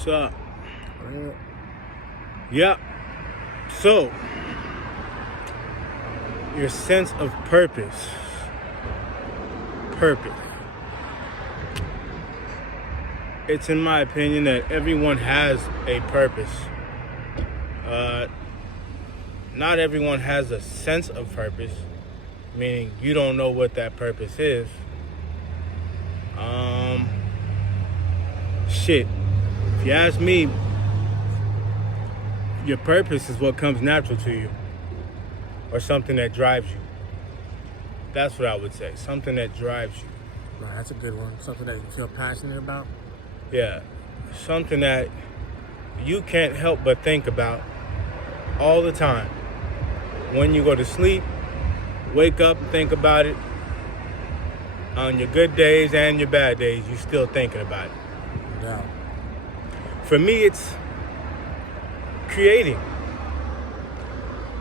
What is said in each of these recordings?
What's up? Yeah. So, your sense of purpose. Purpose. It's in my opinion that everyone has a purpose. Not everyone has a sense of purpose, meaning you don't know what that purpose is. If you ask me, your purpose is what comes natural to you, or something that drives you. That's what I would say, something that drives you. Right, that's a good one. Something that you feel passionate about. Yeah, something that you can't help but think about all the time. When you go to sleep, wake up and think about it. On your good days and your bad days, you're still thinking about it. Yeah. For me, it's creating.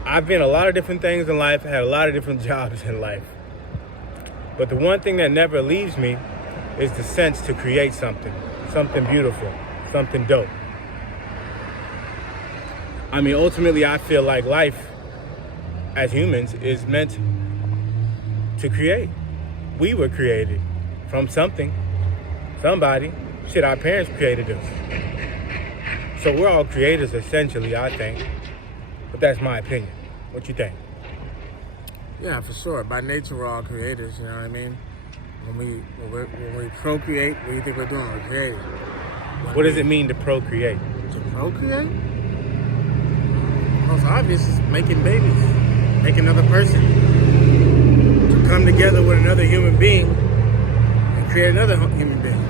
I've been a lot of different things in life, had a lot of different jobs in life. But the one thing that never leaves me is the sense to create something beautiful, something dope. I mean, ultimately, I feel like life as humans is meant to create. We were created from something, somebody. Shit, our parents created us. So we're all creators, essentially, I think. But that's my opinion. What you think? Yeah, for sure. By nature, we're all creators. You know what I mean? When we procreate, what do you think we're doing? We're creating. What does it mean to procreate? To procreate? Most obvious is making babies, make another person, to come together with another human being and create another human being.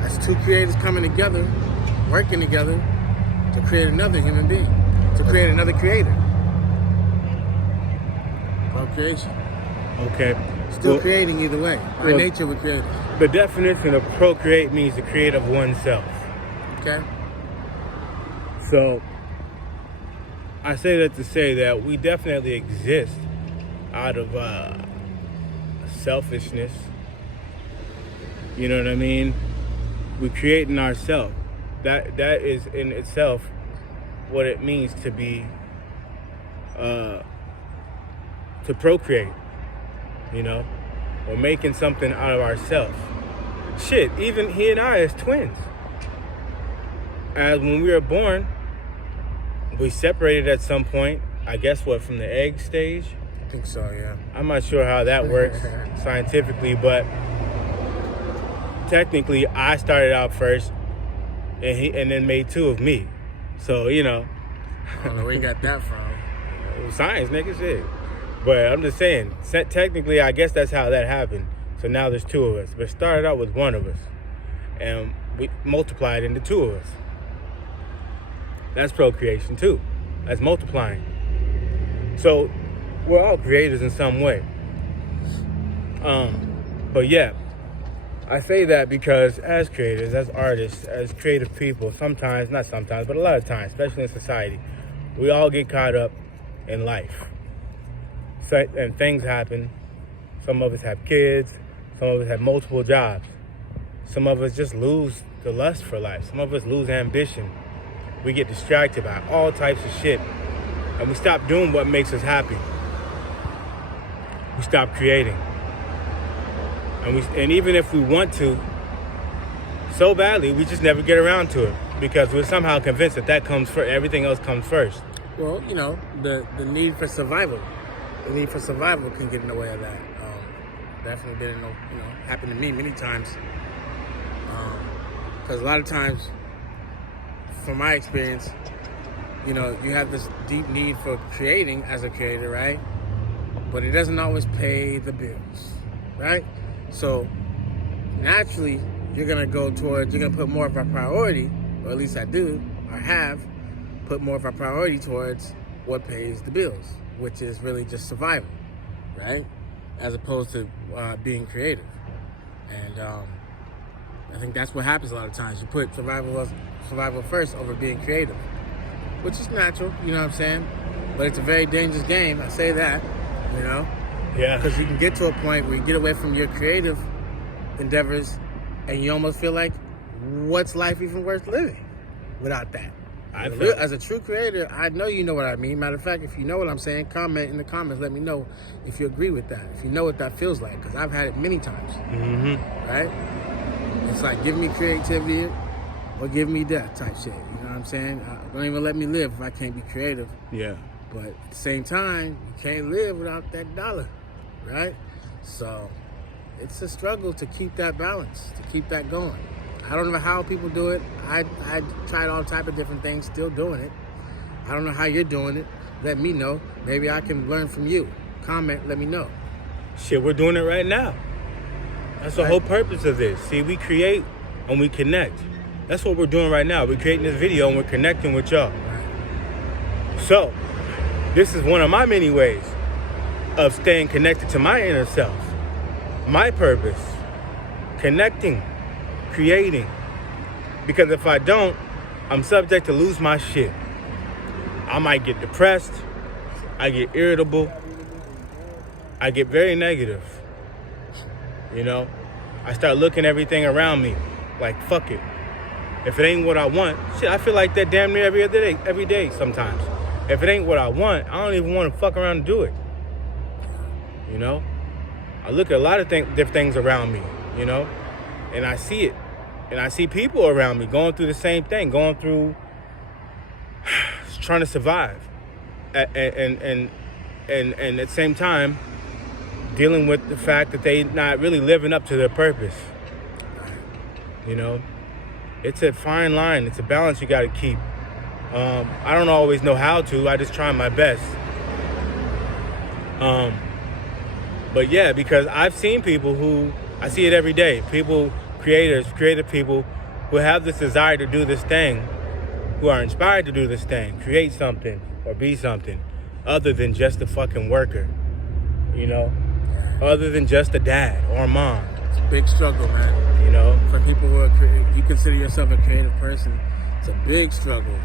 That's two creators coming together, working together to create another human being, to create another creator. Procreation. Okay. Still creating either way. By nature, we're creators. The definition of procreate means to create of oneself. Okay. So, I say that to say that we definitely exist out of selfishness. You know what I mean? We're creating ourselves. That is in itself what it means to be, to procreate. You know? We're making something out of ourselves. Shit, even he and I as twins. As when we were born, we separated at some point, I guess from the egg stage? I think so, yeah. I'm not sure how that works scientifically, but technically I started out first and then made two of me. So, you know. I don't know where you got that from. Science, nigga, shit. But I'm just saying, technically I guess that's how that happened. So now there's two of us. But it started out with one of us. And we multiplied into two of us. That's procreation too. That's multiplying. So we're all creators in some way. But yeah, I say that because as creators, as artists, as creative people, not sometimes, but a lot of times, especially in society, we all get caught up in life. And things happen. Some of us have kids. Some of us have multiple jobs. Some of us just lose the lust for life. Some of us lose ambition. We get distracted by all types of shit. And we stop doing what makes us happy. We stop creating. And even if we want to so badly, we just never get around to it. Because we're somehow convinced that comes first. Everything else comes first. Well, you know, the need for survival. The need for survival can get in the way of that. Definitely didn't know, happened to me many times. Because a lot of times, from my experience, you have this deep need for creating as a creator, right? But it doesn't always pay the bills, right? So naturally, you're gonna put more of a priority, or at least I do, or have, put more of a priority towards what pays the bills, which is really just survival, right? As opposed to being creative. And I think that's what happens a lot of times. You put survival first over being creative, which is natural, you know what I'm saying? But it's a very dangerous game, I say that, Yeah. Because you can get to a point where you get away from your creative endeavors and you almost feel like what's life even worth living without that? As a true creator, I know you know what I mean. Matter of fact, if you know what I'm saying, comment in the comments. Let me know if you agree with that. If you know what that feels like, because I've had it many times. Right? It's like, give me creativity or give me death type shit. You know what I'm saying? Don't even let me live if I can't be creative. Yeah. But at the same time, you can't live without that dollar, right? So it's a struggle to keep that balance, to keep that going. I don't know how people do it. I tried all type of different things, still doing it. I don't know how you're doing it. Let me know. Maybe I can learn from you. Comment, let me know. Shit, we're doing it right now. That's the whole purpose of this. See, we create and we connect. That's what we're doing right now. We're creating this video and we're connecting with y'all. So, this is one of my many ways of staying connected to my inner self. My purpose. Connecting. Creating. Because if I don't, I'm subject to lose my shit. I might get depressed. I get irritable. I get very negative. You know? I start looking at everything around me like, fuck it. If it ain't what I want, shit, I feel like that damn near every day sometimes. If it ain't what I want, I don't even want to fuck around and do it. You know? I look at a lot of different things around me, you know? And I see it. And I see people around me going through the same thing, going through trying to survive. And at the same time, dealing with the fact that they not really living up to their purpose. You know? It's a fine line. It's a balance you got to keep. I don't always know how to. I just try my best. But yeah, because I've seen people who, I see it every day. People, creative people who have this desire to do this thing, who are inspired to do this thing, create something or be something other than just a fucking worker, you know? Other than just a dad or a mom. It's a big struggle, man. You know? For people who are, you consider yourself a creative person, it's a big struggle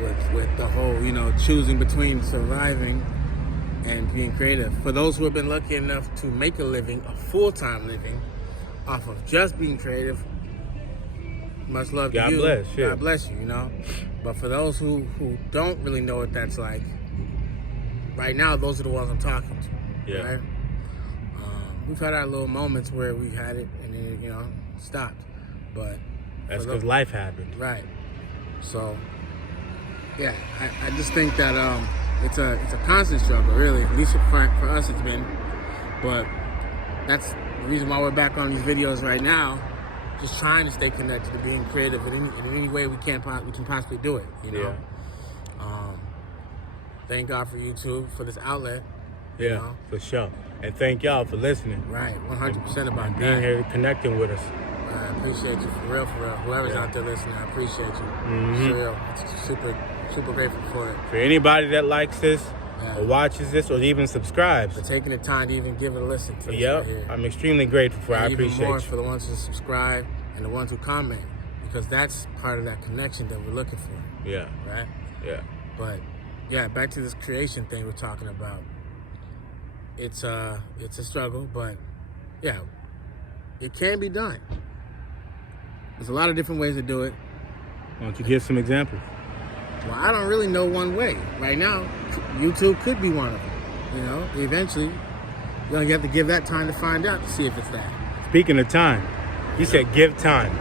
with the whole, you know, choosing between surviving and being creative. For those who have been lucky enough to make a living, a full-time living, off of just being creative, much love to you. God bless, yeah. God bless you, you know? But for those who don't really know what that's like, right now, those are the ones I'm talking to. Yeah. Right? We've had our little moments where we had it and then, you know, stopped. But that's because life happened. Right. So, yeah, I just think that it's a constant struggle, really. At least for us, it's been. But that's the reason why we're back on these videos right now, just trying to stay connected to being creative in any way we can possibly do it. You know. Yeah. Thank God for YouTube, for this outlet. Yeah, you know? For sure. And thank y'all for listening. Right, 100% about being here, connecting with us. I appreciate you, for real. Whoever's out there listening, I appreciate you. For real. It's super grateful for it. For anybody that likes this, or watches this, or even subscribes. For taking the time to even give it a listen to this right here. I'm extremely grateful for it. I appreciate even more you. For the ones who subscribe and the ones who comment, because that's part of that connection that we're looking for. Yeah. Right? Yeah. But, yeah, back to this creation thing we're talking about. It's a struggle, but yeah, it can be done. There's a lot of different ways to do it. Why don't you give some examples? Well, I don't really know one way. Right now, YouTube could be one of them. You know, eventually, you have to give that time to find out to see if it's that. Speaking of time, he said give time.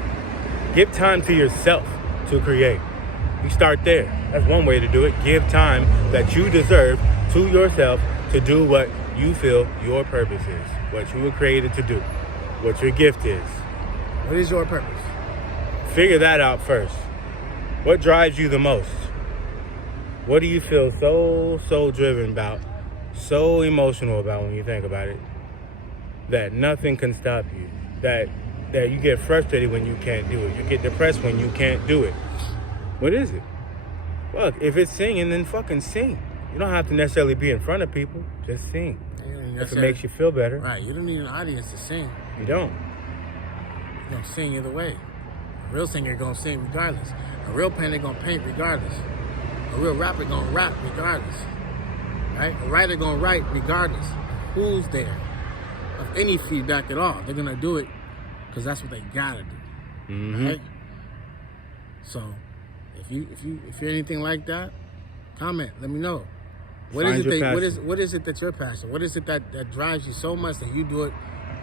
Give time to yourself to create. You start there. That's one way to do it. Give time that you deserve to yourself to do what you feel your purpose is, what you were created to do, what your gift is. What is your purpose? Figure that out first. What drives you the most? What do you feel so driven about, so emotional about when you think about it, that nothing can stop you, that you get frustrated when you can't do it, you get depressed when you can't do it? What is it? Look, if it's singing, then fucking sing. You don't have to necessarily be in front of people. Just sing. If it makes you feel better. Right. You don't need an audience to sing. You don't. You're going to sing either way. A real singer going to sing regardless. A real painter going to paint regardless. A real rapper going to rap regardless. Right? A writer going to write regardless of who's there. Of any feedback at all. They're going to do it because that's what they got to do. right? So, if you're anything like that, comment. Let me know. What is it that you're passionate? What is it that drives you so much that you do it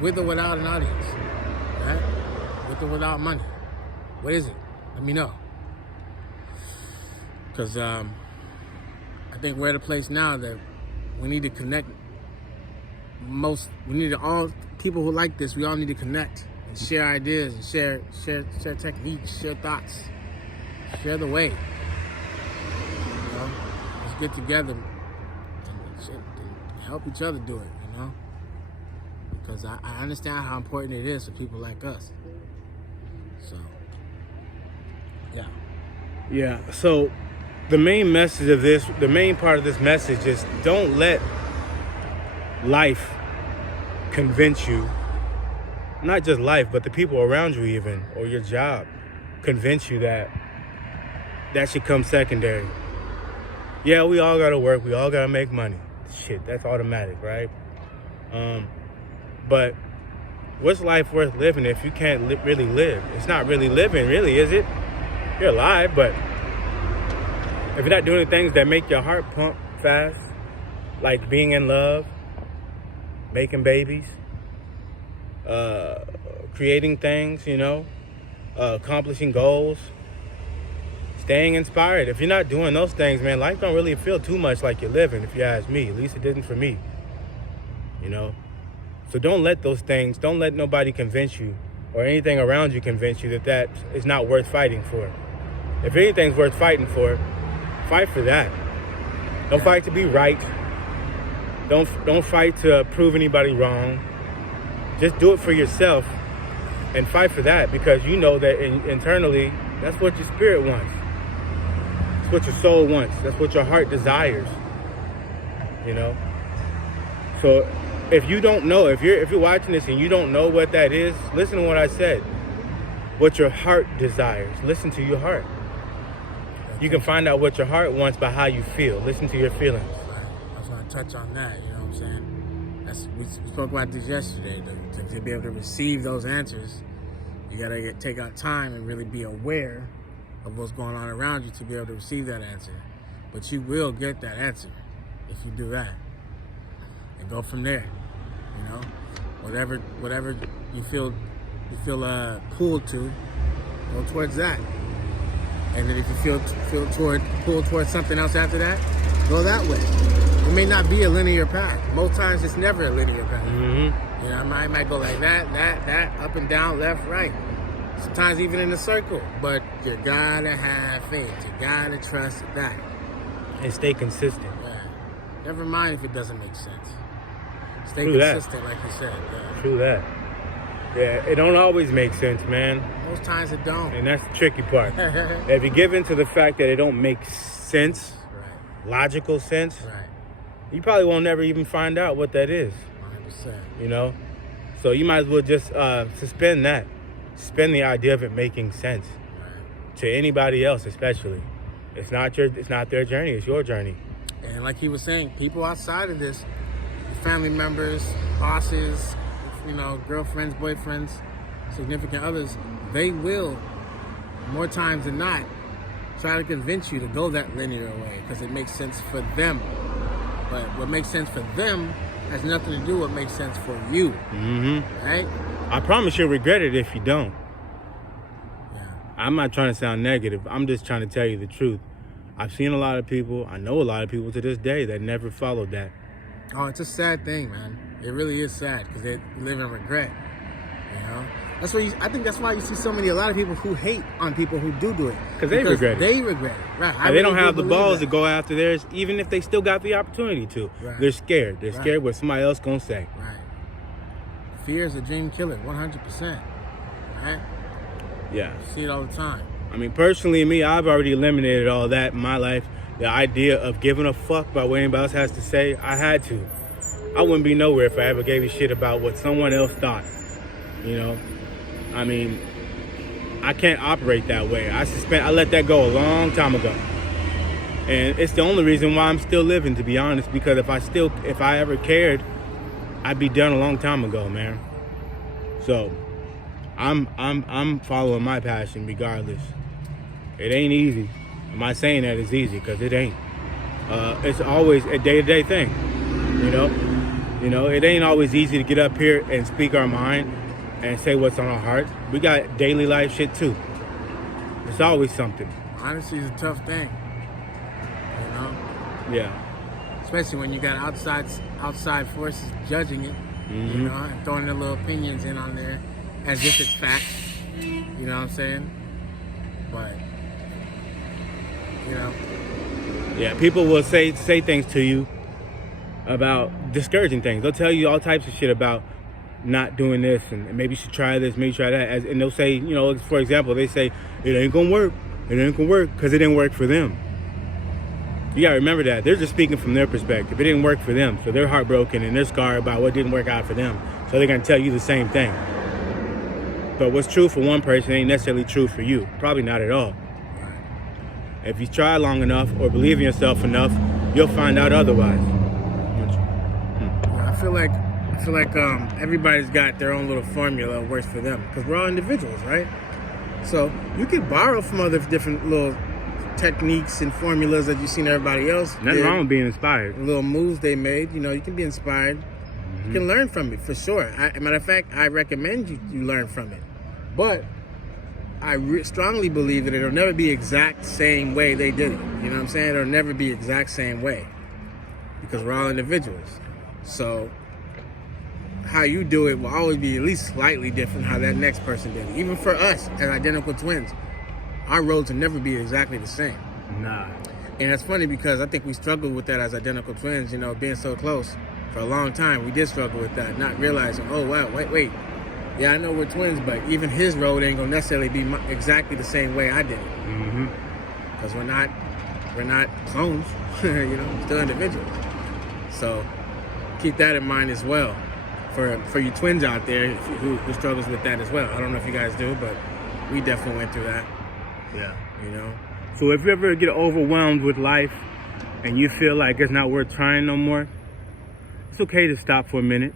with or without an audience, right? With or without money. What is it? Let me know. Because I think we're at a place now that we need to connect. All people who like this, we all need to connect and share ideas and share techniques, share thoughts, share the way. You know? Let's get together and help each other do it, you know? Because I understand how important it is for people like us. So, yeah. Yeah, so the main message of this, the main part of this message is don't let life convince you, not just life, but the people around you even, or your job, convince you that should come secondary. Yeah, we all gotta work, we all gotta make money. Shit, that's automatic, right? But what's life worth living if you can't really live? It's not really living, really, is it? You're alive, but if you're not doing the things that make your heart pump fast, like being in love, making babies, creating things, you know, accomplishing goals, staying inspired. If you're not doing those things, man, life don't really feel too much like you're living, if you ask me. At least it didn't for me, you know? So don't let those things, don't let nobody convince you or anything around you convince you that is not worth fighting for. If anything's worth fighting for, fight for that. Don't fight to be right. Don't fight to prove anybody wrong. Just do it for yourself and fight for that, because you know that internally, that's what your spirit wants. That's what your soul wants. That's what your heart desires, you know? So if you don't know, if you're watching this and you don't know what that is, listen to what I said. What your heart desires. Listen to your heart. You can find out what your heart wants by how you feel. Listen to your feelings. Right. I was going to touch on that, you know what I'm saying? We spoke about this yesterday. To be able to receive those answers, you got to take out time and really be aware of what's going on around you to be able to receive that answer. But you will get that answer if you do that. And go from there, you know? Whatever you feel pulled to, go towards that. And then if you feel pulled towards something else after that, go that way. It may not be a linear path. Most times it's never a linear path. Mm-hmm. You know, I might go like that, up and down, left, right. Sometimes even in a circle. But you gotta have faith. You gotta trust that. And stay consistent. Yeah. Never mind if it doesn't make sense. Stay True consistent, that. like you said. Yeah. True that. Yeah, it don't always make sense, man. Most times it don't. And that's the tricky part. If you give in to the fact that it don't make sense, right. Logical sense, Right. you probably won't never even find out what that is. 100%. You know? So you might as well just suspend that. Suspend the idea of it making sense. Right. To anybody else, especially. It's not their journey, it's your journey. And like he was saying, people outside of this, family members, bosses, you know, girlfriends, boyfriends, significant others, they will, more times than not, try to convince you to go that linear way because it makes sense for them. But what makes sense for them has nothing to do with what makes sense for you. Mm-hmm. Right? I promise you'll regret it if you don't. Yeah. I'm not trying to sound negative. I'm just trying to tell you the truth. I've seen a lot of people, I know a lot of people to this day that never followed that. Oh, it's a sad thing, man. It really is sad because they live in regret. You know, I think that's why you see a lot of people who hate on people who do it because they regret it. They regret it, right? And they don't have the balls to go after theirs, even if they still got the opportunity to. Right. They're scared. They're scared what somebody else gonna say. Right. Fear is a dream killer, 100%. Right? Yeah. You see it all the time. I mean, personally, me, I've already eliminated all that in my life. The idea of giving a fuck about what anybody else has to say, I had to. I wouldn't be nowhere if I ever gave a shit about what someone else thought. You know? I mean, I can't operate that way. I let that go a long time ago. And it's the only reason why I'm still living, to be honest, because if I ever cared, I'd be done a long time ago, man. So, I'm following my passion regardless. It ain't easy. I'm not saying that it's easy, because it ain't. It's always a day-to-day thing. It ain't always easy to get up here and speak our mind and say what's on our heart. We got daily life shit too. It's always something. Honesty is a tough thing. Yeah. Especially when you got outside forces judging it, Mm-hmm. and throwing their little opinions in on there as if it's fact. You know what I'm saying? But Yeah, people will say things to you about discouraging things. They'll tell you all types of shit about not doing this, and maybe you should try this, maybe try that. And they'll say, for example, they say, it ain't gonna work. It ain't gonna work because it didn't work for them. You gotta remember that. They're just speaking from their perspective. It didn't work for them. So they're heartbroken and they're scarred about what didn't work out for them. So they're gonna tell you the same thing. But what's true for one person ain't necessarily true for you. Probably not at all. If you try long enough or believe in yourself enough, you'll find out otherwise. I feel like everybody's got their own little formula that works for them, because we're all individuals, right? So you could borrow from other different little techniques and formulas that you've seen everybody else Nothing wrong with being inspired. little moves they made. You can be inspired. You can learn from it for sure. Matter of fact, I recommend you learn from it. But I strongly believe that it'll never be exact same way they did it. You know what I'm saying? It'll never be exact same way, because we're all individuals. So how you do it will always be at least slightly different how that next person did it. Even for us as identical twins, our roads will never be exactly the same. Nah. And it's funny because I think we struggled with that as identical twins, being so close for a long time. We did struggle with that, not realizing, oh, wow, wait. Yeah, I know we're twins, but even his road ain't gonna necessarily be exactly the same way I did it. Mm-hmm. Because we're not clones, still individuals. So keep that in mind as well for you twins out there who struggles with that as well. I don't know if you guys do, but we definitely went through that. Yeah. So So if you ever get overwhelmed with life and you feel like it's not worth trying no more, it's okay to stop for a minute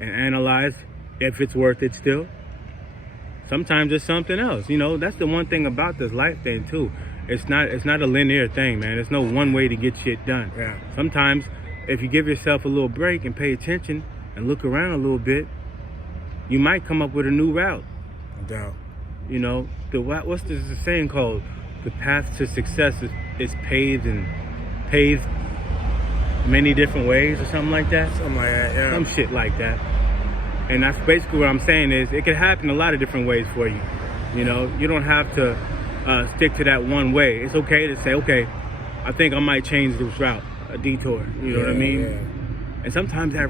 and analyze if it's worth it still. Sometimes it's something else. That's the one thing about this life thing too. It's not a linear thing, man. There's no one way to get shit done. Yeah. Sometimes if you give yourself a little break and pay attention and look around a little bit, you might come up with a new route. no doubt. What's the saying called? The path to success is paved many different ways or something like that. Something like that, yeah. Some shit like that. And that's basically what I'm saying is it could happen a lot of different ways for you. You don't have to stick to that one way. It's okay to say, okay, I think I might change this route, a detour. You know what I mean? Yeah. And sometimes that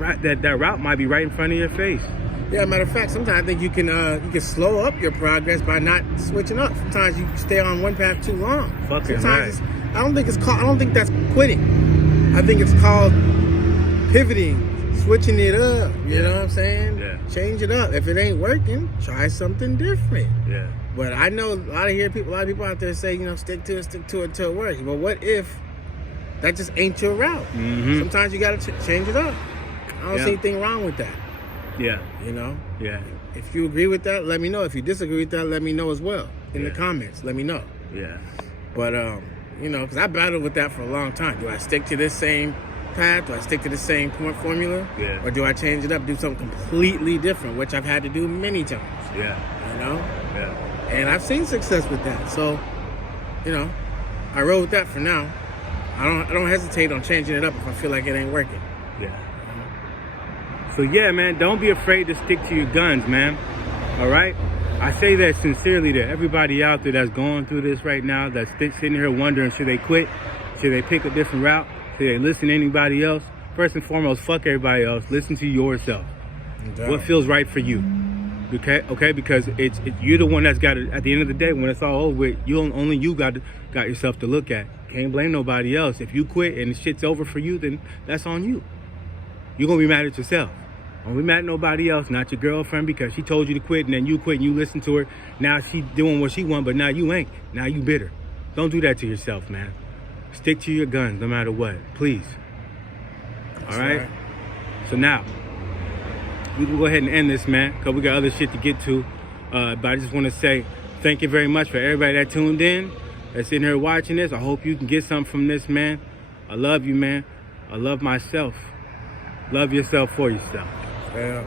route might be right in front of your face. Yeah, matter of fact, sometimes I think you can slow up your progress by not switching up. Sometimes you stay on one path too long. Fucking Sometimes right. I don't think that's quitting. I think it's called pivoting, switching it up. You know what I'm saying? Yeah. Change it up. If it ain't working, try something different. Yeah. But I know a lot of people out there say, stick to it till it works. But what if that just ain't your route? Mm-hmm. Sometimes you gotta change it up. I don't see anything wrong with that. Yeah. Yeah. If you agree with that, let me know. If you disagree with that, let me know as well in the comments. Let me know. Yeah. But because I battled with that for a long time. Do I stick to this same path? Do I stick to the same formula? Yeah. Or do I change it up, do something completely different, which I've had to do many times? Yeah. Yeah. And I've seen success with that. So, I roll with that for now. I don't hesitate on changing it up if I feel like it ain't working. Yeah. So yeah, man, don't be afraid to stick to your guns, man. All right? I say that sincerely to everybody out there that's going through this right now, that's sitting here wondering, should they quit? Should they pick a different route? Should they listen to anybody else? First and foremost, fuck everybody else. Listen to yourself. What feels right for you? Okay? Because it's you're the one that's got it. At the end of the day, when it's all over with, only you got yourself to look at. Can't blame nobody else. If you quit and the shit's over for you, then that's on you. You're gonna be mad at yourself. Don't be mad at nobody else, not your girlfriend, because she told you to quit and then you quit and you listen to her. Now she doing what she want, but now you ain't. Now you bitter. Don't do that to yourself, man. Stick to your guns no matter what, please. All right? So now, we can go ahead and end this, man, because we got other shit to get to. But I just want to say thank you very much for everybody that tuned in, that's in here watching this. I hope you can get something from this, man. I love you, man. I love myself. Love yourself for yourself. Yeah.